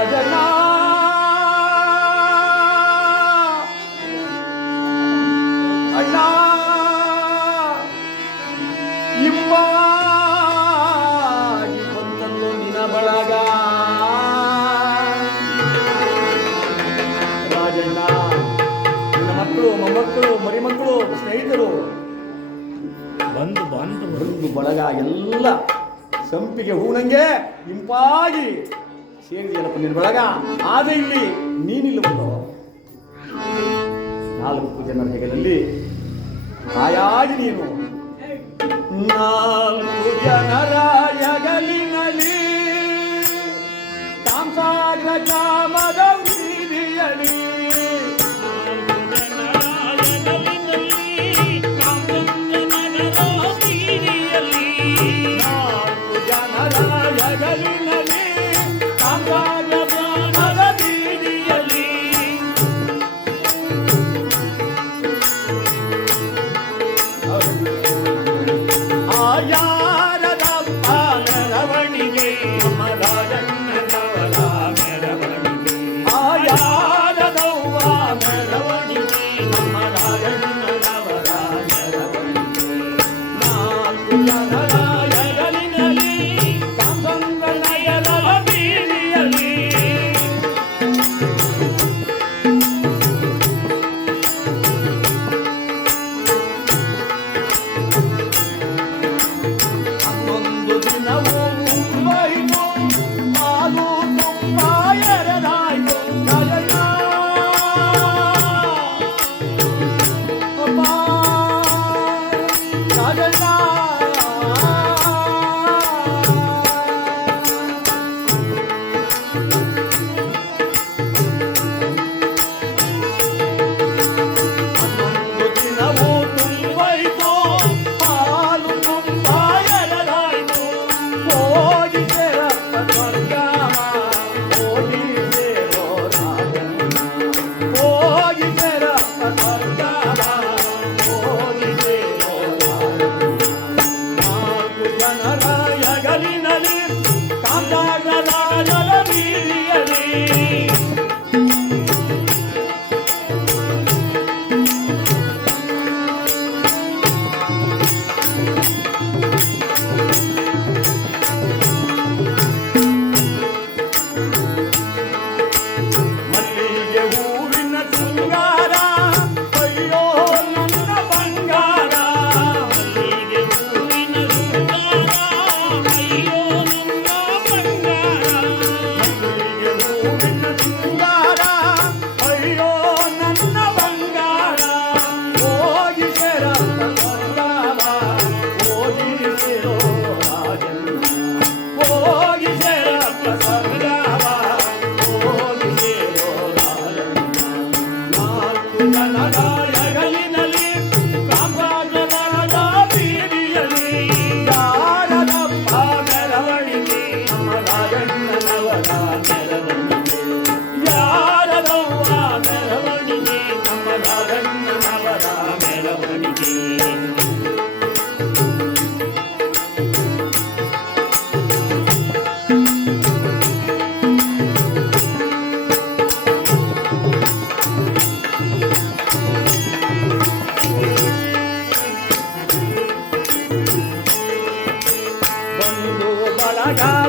ರಾಜಣ್ಣ ಅಣ್ಣ ಇಂಪಾಗಿ ಬಂತಲ್ಲೋ ನಿನ ಬಳಗ ರಾಜಣ್ಣ ನಿನ್ನ ಮಕ್ಕಳು ಮೊಮ್ಮಕ್ಕಳು ಮರಿಮಕ್ಕಳು ಸ್ನೇಹಿತರು ಬಂದು ಬಳಗ ಎಲ್ಲ ಸಂಪಿಗೆ ಹೂನಂಗೆ ಇಂಪಾಗಿ ಸೇರಿದೆಯಲ್ಲಪ್ಪ ನಿನ್ನ ಬಳಗ. ಆದ್ರೆ ಇಲ್ಲಿ ನೀನಿಲ್ಲವಲ್ಲೋ 4 ಜನರ ಹೆಗಲಲ್ಲಿ ಹಾಯಾಗಿ ನೀನು 4 ಜನರ ಹೆಗಲಿನಲ್ಲಿ ಕಾಂಸಾಗ್ರ ಕಾಮದ ಬೀದಿಯಲ್ಲಿ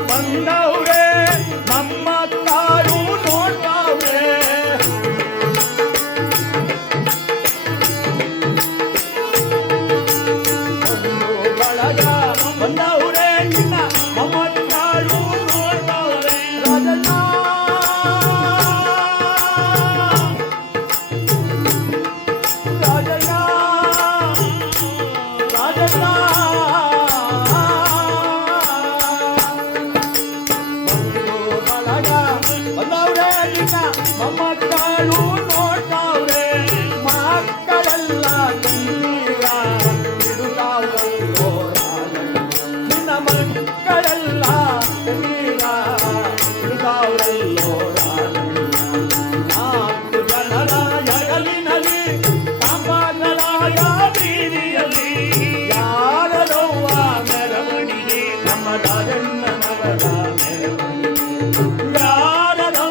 ಬಂದವ್ರೆ ನಮ್ಮ ಕಾರು ನೋಡ್ತಾವ್ರೆ ಬಳಗ ಬಂದವ್ರೆ ನಿನ್ನ ನಮ್ಮ ಕಾರು ನೋಡ್ತಾವ್ರೆ ರಾಜಣ್ಣ ರಾಜಣ್ಣ ರಾಜಣ್ಣ ಮಕ್ಕಳು ನೋಡ್ತಾವ್ರೆ ಮಕ್ಕಳೆಲ್ಲ ಕಣ್ಣೀರ ಬಿಡುತ್ತಾವ್ರಲ್ಲೋ ನಿನ್ನ ಮಕ್ಕಳೆಲ್ಲ ಕಣ್ಣೀರ ಬಿಡುತ್ತಾವ್ರಲ್ಲೋ 4 ಜನರ ಹೆಗಲಿನಲ್ಲಿ ಕಾಂಬಾಗಲಾಯ ಬೀದಿಯಲ್ಲಿ ಯಾರದವ್ವ ಮೆರವಣಿಗೆ ನಮ್ಮ ರಾಜಣ್ಣನವರ ಮೆರವಣಿಗೆ ಯಾರದವ್ವ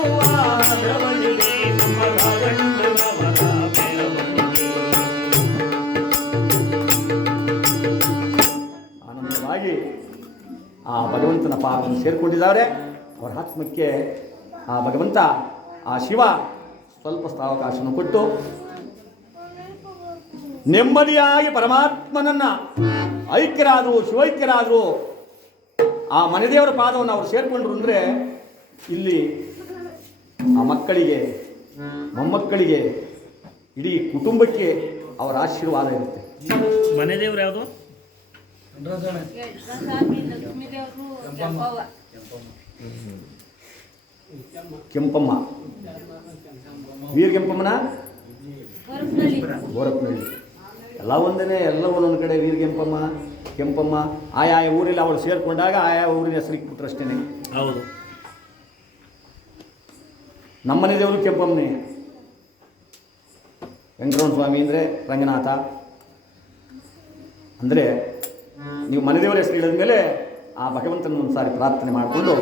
ಭಗವಂತನ ಪಾದವನ್ನು ಸೇರಿಕೊಂಡಿದ್ದಾರೆ. ಅವರ ಆತ್ಮಕ್ಕೆ ಆ ಭಗವಂತ, ಆ ಶಿವ ಸ್ವಲ್ಪ ಸ್ಥಾವಕಾಶವನ್ನು ಕೊಟ್ಟು ನೆಮ್ಮದಿಯಾಗಿ ಪರಮಾತ್ಮನನ್ನು ಐಕ್ಯರಾದರು, ಶಿವೈಕ್ಯರಾದರು. ಆ ಮನೆದೇವರ ಪಾದವನ್ನು ಅವರು ಸೇರಿಕೊಂಡ್ರು ಅಂದರೆ ಇಲ್ಲಿ ಆ ಮಕ್ಕಳಿಗೆ, ಮೊಮ್ಮಕ್ಕಳಿಗೆ, ಇಡೀ ಕುಟುಂಬಕ್ಕೆ ಅವರ ಆಶೀರ್ವಾದ ಇರುತ್ತೆ. ಮನೆ ದೇವ್ರು ಯಾವುದು? ಕೆಂಪಮ್ಮ, ವೀರಗೆಂಪಮ್ಮನ ಗೋರಪ್ಪನಹಳ್ಳಿ ಎಲ್ಲ ಒಂದೇ, ಎಲ್ಲ ಒಂದೊಂದು ಕಡೆ ವೀರಗೆಂಪಮ್ಮ, ಕೆಂಪಮ್ಮ, ಆಯಾ ಊರಲ್ಲಿ ಅವಳು ಸೇರಿಕೊಂಡಾಗ ಆಯಾ ಊರಿನ ಹೆಸರಿಗೆ ಕೊಟ್ಟರಷ್ಟೇ. ಹೌದು. ನಮ್ಮನೆ ದೇವರು ಕೆಂಪಮ್ಮನೇ, ವೆಂಕಟರಮಣ ಸ್ವಾಮಿ ಅಂದರೆ ರಂಗನಾಥ. ಅಂದರೆ ನೀವು ಮನೆ ದೇವರ ಹೆಸರು ಹೇಳಿದ ಮೇಲೆ ಆ ಭಗವಂತನ ಒಂದು ಸಾರಿ ಪ್ರಾರ್ಥನೆ ಮಾಡಿಕೊಂಡು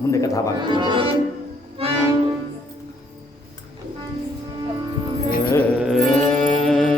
ಮುಂದೆ ಕಥಾಭಾಗ